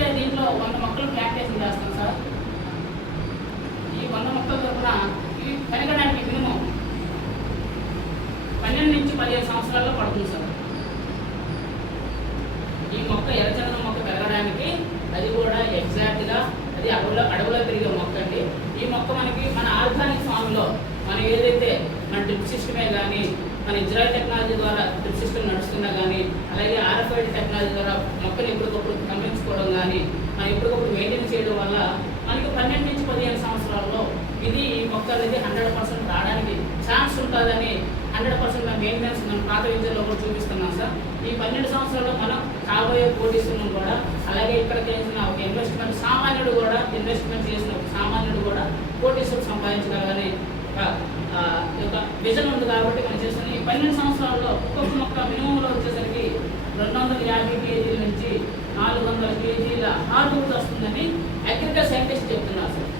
అయితే దీంట్లో 100 మొక్కలు ప్లాంటేషన్ చేస్తాం సార్. ఈ 100 మొక్కల తరఫున ఇవి పెరగడానికి మినిమం 12 నుంచి 15 సంవత్సరాల్లో పడుతుంది సార్. ఈ మొక్క ఎర్రచందనం మొక్క పెరగడానికి అది కూడా ఎగ్జాక్ట్గా అది అడవులో పెరిగే మొక్క అండి. ఈ మొక్క మనకి మన ఆర్గానిక్ ఫామ్లో మనం ఏదైతే మన డ్రిప్ సిస్టమే కానీ, మన ఇజ్రాయల్ టెక్నాలజీ ద్వారా డ్రిప్ సిస్టమ్ నడుస్తున్నా కానీ, అలాగే RFID టెక్నాలజీ ద్వారా మొక్కను ఎప్పటికప్పుడు గమనించుకోవడం కానీ, మనం ఎప్పటికప్పుడు మెయింటైన్ చేయడం వల్ల మనకి 12 నుంచి 15 సంవత్సరాల్లో ఇది ఈ మొక్క అనేది 100% రావడానికి ఛాన్స్ ఉంటుందని 100% మెయింటెనెన్స్ మనం పాత విద్యలో కూడా చూపిస్తున్నాం సార్. ఈ 12 సంవత్సరాల్లో మనం కాబోయే కోటీశ్వరులను కూడా, అలాగే ఇక్కడ చేసిన ఒక ఇన్వెస్ట్మెంట్ సామాన్యుడు కూడా ఇన్వెస్ట్మెంట్ చేసిన ఒక సామాన్యుడు కూడా కోటీశ్వరులు సంపాదించగలని ఒక విజన్ ఉంది. కాబట్టి మనం చేస్తున్న ఈ 12 సంవత్సరాల్లో ఒక్కొక్క మొక్క మినిమంలో వచ్చేసరికి 250 కేజీల నుంచి 400 కేజీల హార్డ్వుడ్ వస్తుందని అగ్రికల్చర్ సైంటిస్ట్ చెప్తున్నారు సార్.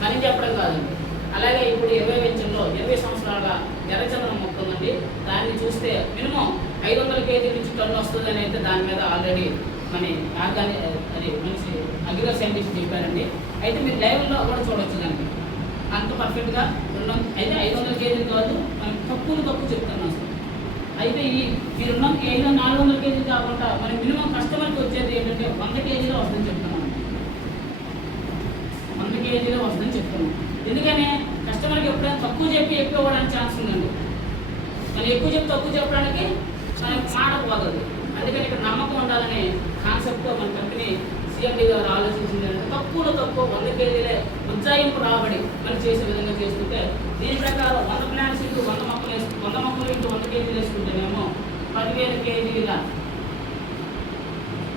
మనం చెప్పడం కాదండి. అలాగే ఇప్పుడు 20 వెంచర్లో 20 సంవత్సరాల ఎర్రచందనం మొక్క ఉందండి. దాన్ని చూస్తే మినిమం 500 కేజీల నుంచి టన్ను వస్తుందని అయితే దాని మీద ఆల్రెడీ మన మనిషి అగ్రికల్చర్ సైంటిస్ట్ చెప్పారండి. అయితే మీరు లైవ్లో కూడా చూడవచ్చు దానికి అంత పర్ఫెక్ట్గా అయితే 500 కేజీలు కాదు, మనం తక్కువ చెప్తున్నాం సార్. అయితే ఈ 400 కేజీలు కాకుండా మనం మినిమం కస్టమర్కి వచ్చేది ఏంటంటే 100 కేజీలో వస్తుందని చెప్తున్నాం. 100 కేజీలో వస్తుందని చెప్తున్నాం. ఎందుకని కస్టమర్కి ఎప్పుడైనా తక్కువ చెప్పి ఎక్కువ ఇవ్వడానికి ఛాన్స్ ఉందండి. మనం ఎక్కువ చెప్పి తక్కువ చెప్పడానికి మనకి మాట పోతుంది. అందుకని ఇక్కడ నమ్మకం ఉండాలనే కాన్సెప్ట్తో మన కంపెనీ CMD గారు ఆలోచించింది అంటే తక్కువలో తక్కువ 100 కేజీలే ఉజ్జాయింపు రాబడి మనం చేసే విధంగా చేస్తుంటే, దీని ప్రకారం 100 ప్లాంట్స్ ఇంటూ 100 మొక్కలు ఇంటూ 100 కేజీలు వేసుకుంటేనేమో 10,000 కేజీల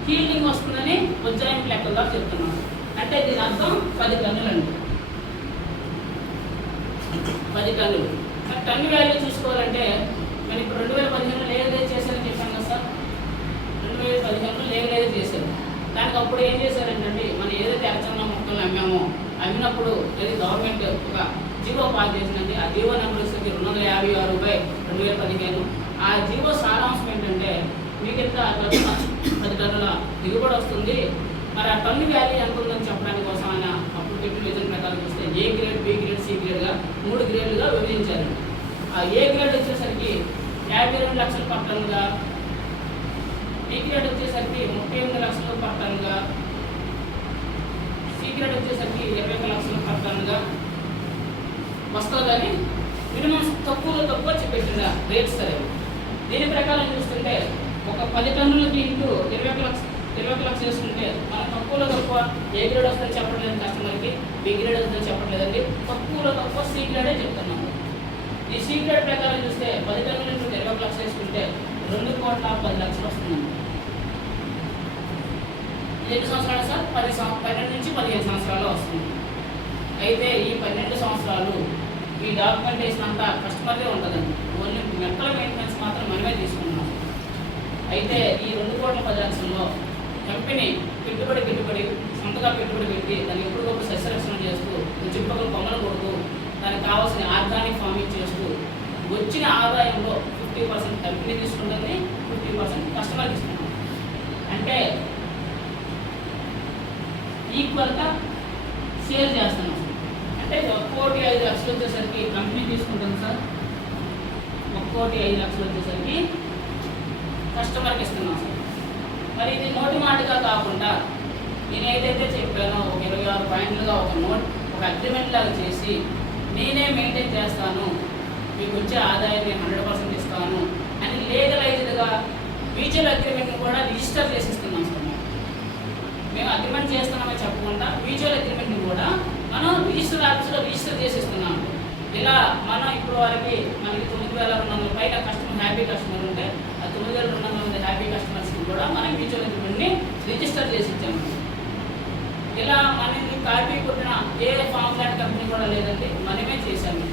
హీల్డింగ్ వస్తుందని ఉజ్జాయింపు లెక్కగా చెప్తున్నాను. అంటే దీని అర్థం 10 టన్నులండి. 10 టన్నులు. మరి టన్ను వాల్యూ చూసుకోవాలంటే మనం ఇప్పుడు 2015లో లేవలైజ్ చేశారని చెప్పాను కదా సార్. 2015లో లేవలైజ్ చేశారు. దానికి అప్పుడు ఏం చేశారంటే మనం ఏదైతే ఎర్రచందనం మొక్కలను అమ్మినప్పుడు ఏది గవర్నమెంట్ ఒక జీవో పాస్ చేసిందండి. ఆ జీవో నెంబర్ వచ్చేసి 256/2015. ఆ జీవో సారాంశం ఏంటంటే మీకు ఇంత 10 టన్నుల దిగుబడి వస్తుంది. మరి ఆ టన్ను వాల్యూ ఎంత ఉందని చెప్పడానికి కోసం ఆయన అప్పుడు పెట్టిన విజన్ ప్రకారం చూస్తే A grade, B grade, C గ్రేడ్గా 3 గ్రేడ్లుగా విభజించారండి. ఆ A గ్రేడ్ వచ్చేసరికి 52 లక్షల పర్ టన్నుగా, B గ్రేడ్ వచ్చేసరికి 38 లక్షల పర్ టన్నుగా, C గ్రేడ్ వచ్చేసరికి 21 లక్షల పర్ టన్నుగా వస్తుందని మినిమం తక్కువ చెప్పేసిన రేట్స్ సరే. దీని ప్రకారం చూస్తుంటే ఒక 10 టన్నులకి ఇంటూ 21 లక్షలు వేసుకుంటే మనం తక్కువ A గ్రేడ్ వస్తుందని చెప్పట్లేదు కస్టమర్కి, B గ్రేడ్ వస్తుందని చెప్పట్లేదండి. తక్కువ C గ్రేడే చెప్తున్నాము. ఈ C గ్రేడ్ ప్రకారం చూస్తే 10 టన్నుల ఇంటూ 21 లక్షలు వేసుకుంటే 2,10,00,000 వస్తుందండి. ఎన్ని సంవత్సరాలు సార్? 12 నుంచి 15 సంవత్సరాల్లో వస్తుంది. అయితే ఈ 12 సంవత్సరాలు ఈ డాక్యుమెంటేషన్ అంతా కస్టమర్లే ఉంటుందండి. ఓన్లీ మెక్కల మెయింటెనెన్స్ మాత్రం మనమే తీసుకున్నాం. అయితే ఈ 2,10,00,000లో కంపెనీ పెట్టుబడి సొంతగా పెట్టుబడి పెట్టి దాన్ని ఎప్పటికప్పుడు సస్యరక్షణ చేస్తూ, చింపకలు కొమ్మలు కొడుతూ, దానికి కావాల్సిన ఆర్గానిక్ ఫార్మింగ్ చేస్తూ వచ్చిన ఆదాయంలో 50% కంపెనీ తీసుకుంటుంది, 50% కస్టమర్కి ఇస్తున్నాం. అంటే ఈక్వల్గా సేల్ చేస్తున్నాం. అంటే 1,05,00,000 వచ్చేసరికి కంపెనీ తీసుకుంటుంది సార్, 1,05,00,000 వచ్చేసరికి కస్టమర్కి ఇస్తున్నాం సార్. మరి ఇది నోటి మాటగా కాకుండా నేను ఏదైతే చెప్పానో ఒక 26 పాయింట్లుగా ఒక అగ్రిమెంట్ లాగా చేసి నేనే మెయింటైన్ చేస్తాను, మీకు వచ్చే ఆదాయాన్ని 100% ఇస్తాను అని లీగలైజ్డ్గా మ్యూచువల్ అగ్రిమెంట్ని కూడా రిజిస్టర్ చేసిస్తున్నాం సార్. మేము అగ్రిమెంట్ చేస్తున్నామని చెప్పకుండా మ్యూచువల్ అగ్రిమెంట్ని కూడా మనం రిజిస్టర్ ఆఫీస్లో రిజిస్టర్ చేసిస్తున్నాము. ఇలా మనం ఇప్పుడు వరకు మనకి 9,200 పైన హ్యాపీ కస్టమర్ ఉంటే ఆ 9,200 హ్యాపీ కస్టమర్స్కి కూడా మనం మ్యూచువల్ అగ్రిమెంట్ని రిజిస్టర్ చేసి ఇచ్చాము. ఇలా మనకి కాపీ కొట్టిన ఏ ఫామ్ ల్యాండ్ కంపెనీ కూడా లేదండి, మనమే చేశాము.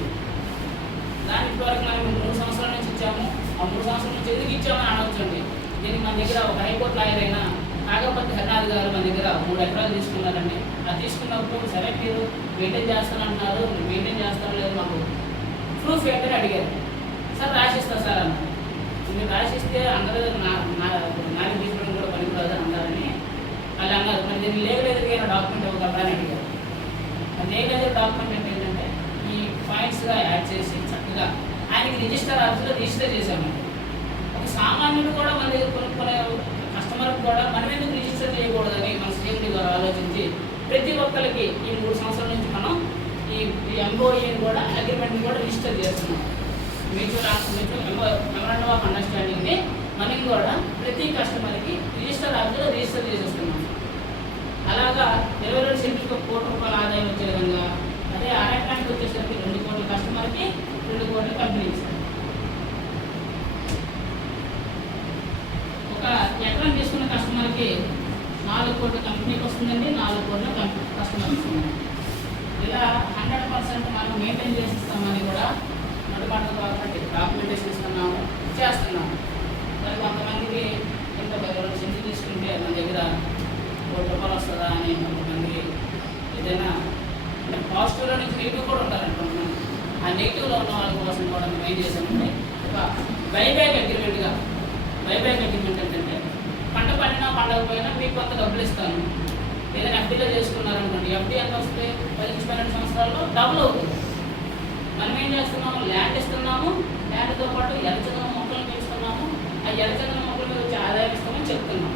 దాని ఇప్పటివరకు మనం 3 సంవత్సరాల నుంచి ఇచ్చాము. ఆ 3 సంవత్సరాల నుంచి ఎందుకు ఇచ్చామని అడగచ్చండి. దీనికి మన దగ్గర ఒక హైకోర్టు లాయర్ అయినా కాకపోతే హరినాథ్ గారు మన దగ్గర 3 ఎకరాలు తీసుకున్నారండి. అది తీసుకున్నప్పుడు సరే మీరు మెయింటైన్ చేస్తానంటున్నారు, మీరు మెయింటైన్ చేస్తారో లేదు మాకు ప్రూఫ్ ఏంటని అడిగారు. సార్ రాసిస్తా సార్ అన్నారు. మీరు రాసిస్తే అందరూ నాకు తీసుకోవడం కూడా పనికిరాదు అని అన్నారని వాళ్ళు అన్నారు. దీన్ని లేగలేదైనా డాక్యుమెంట్ ఇవ్వగలరా అని అడిగారు. లేగలేదు డాక్యుమెంట్ అంటే ఏంటంటే ఈ పాయింట్స్గా యాడ్ చేసి చక్కగా ఆయనకి రిజిస్టర్ ఆఫీస్లో రిజిస్టర్ చేశామండి. ఒక సామాన్యుడు కూడా మన దగ్గర కొనుక్కునే కస్టమర్కి కూడా మనం ఎందుకు రిజిస్టర్ చేయకూడదని మన సీఎండీ గారు ఆలోచించి ప్రతి ఒక్కరికి ఈ 3 సంవత్సరాల నుంచి మనం ఈ ఎంఓఈని కూడా అగ్రిమెంట్ని కూడా రిజిస్టర్ చేస్తున్నాం. మ్యూచువల్ మెమరాండం ఆఫ్ అండర్స్టాండింగ్ని మనం కూడా ప్రతి కస్టమర్కి రిజిస్టర్ ఆఫీస్లో రిజిస్టర్ చేసేస్తున్నాం. అలాగా 22 సెంట్కి ₹1 కోటి ఆదాయం వచ్చే విధంగా, అదే అరెక్టానికి వచ్చేసరికి 2 కోట్ల కస్టమర్కి 2 కోట్ల కంపెనీ ఇస్తారు. ఒక ఎకరం తీసుకున్న కస్టమర్కి 4 కోట్ల కంపెనీకి వస్తుందండి, 4 కోట్ల కస్టమర్కి వస్తుంది. ఇలా 100% మనం మెయింటైన్ చేసిస్తామని కూడా నడుబాటు కాబట్టి డాక్యుమెంటేషన్ ఇస్తున్నాము, చేస్తున్నాము. మరి కొంతమందికి ఇంత 22 సెంట్లు తీసుకుంటే మన దగ్గర ₹1 కోటి వస్తుందా అని కొంతమందికి ఏదైనా అంటే పాజిటివ్లో నుంచి నెగిటివ్ కూడా ఉంటారండి కొంతమంది. ఆ నెగిటివ్లో ఉన్న వాళ్ళ కోసం కూడా మేము ఏం చేసామంటే ఒక బైబ్యాక్ అగ్రిమెంట్గా, బైబ్యాక్ అగ్రిమెంట్ ఏంటంటే పంట పండినా పండకపోయినా మీకు కొంత డబ్బులు ఇస్తాను. ఏదైనా ఎఫ్డీలో చేసుకున్నారనుకోండి, ఎఫ్డీ ఎంత వస్తుంది? 10 నుంచి 12 సంవత్సరాల్లో డబుల్ అవుతుంది. మనం ఏం చేస్తున్నాము? ల్యాండ్ ఇస్తున్నాము, ల్యాండ్తో పాటు ఎర్రచందనం మొక్కలను పెంచుతున్నాము. ఆ ఎర్రచందనం మొక్కల మీద వచ్చి ఆదాయం ఇస్తామని చెప్తున్నాం.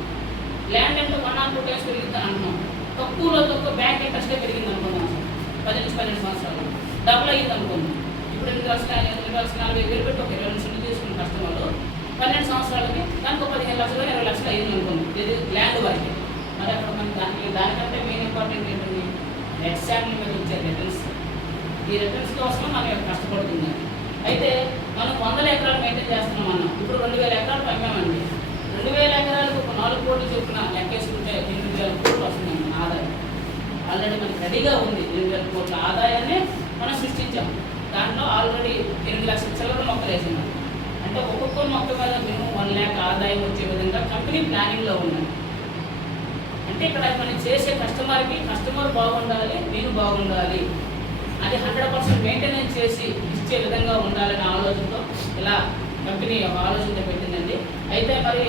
ల్యాండ్ అంటే 1 or 2 times పెరుగుతుంది అంటున్నాం. తక్కువలో తక్కువ బ్యాంక్ ఇంట్రెస్టే పెరిగింది అనుకుందాం. 10 నుంచి 12 సంవత్సరాలు డబుల్ అయ్యింది అనుకుందాం. ఇప్పుడు 8,40,000 పెట్టి ఒక 22 సెంట్లు తీసుకున్న కస్టమర్లు 12 సంవత్సరాలకి దానికి 15 లక్షలు 20 లక్షలు అయ్యింది అనుకుందాం. ఇది ల్యాండ్ వరకే. మరి అక్కడ మనం దానికంటే మెయిన్ ఇంపార్టెంట్ ఏంటండి? నెట్ శాలరీ మీద వచ్చే రిటర్న్స్. ఈ రిటర్న్స్ కోసం మనం కష్టపడుతుంది. అయితే మనం 100 ఎకరాలు మెయింటైన్ చేస్తున్నాం అన్నాం. ఇప్పుడు 2,000 ఎకరాలు పంపామండి. 2,000 ఎకరాలకు ఒక 4 కోట్లు చొప్పున లెక్కేసుకుంటే 8,000 కోట్లు వస్తుంది మన ఆదాయం. ఆల్రెడీ మనకి రెడీగా ఉంది. 8,000 కోట్ల ఆదాయాన్ని మనం సృష్టించాం. దాంట్లో ఆల్రెడీ 8 లక్షల చిల్లర మొక్కలు వేసినాం. అంటే ఒక్కొక్క మొక్క మీద మినిమం 1 lakh ఆదాయం వచ్చే విధంగా కంపెనీ ప్లానింగ్లో ఉన్నాం. అంటే ఇక్కడ మనం చేసే కస్టమర్ బాగుండాలి, నేను బాగుండాలి, అది 100% మెయింటెనెన్స్ చేసి ఇచ్చే విధంగా ఉండాలనే ఆలోచనతో ఇలా కంపెనీ ఒక ఆలోచనతో పెట్టిందండి. అయితే మరి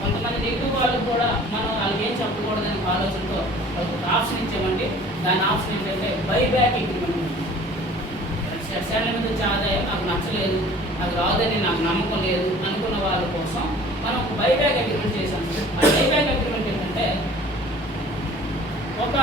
కొంతమంది నెగిటివ్ వాళ్ళకి కూడా మనం వాళ్ళకి ఏం చెప్పకూడదనే ఆలోచనతో వాళ్ళకి ఒక ఆప్షన్ ఇచ్చామండి. దాని ఆప్షన్ ఏంటంటే బైబ్యాక్ అగ్రిమెంట్. శాలరీ మీద వచ్చే ఆదాయం నాకు నచ్చలేదు, నాకు రాదని నాకు నమ్మకం లేదు అనుకున్న వాళ్ళ కోసం మనం ఒక బైబ్యాక్ అగ్రిమెంట్ చేశాం. ఆ బైబ్యాక్ అగ్రిమెంట్ ఏంటంటే ఒక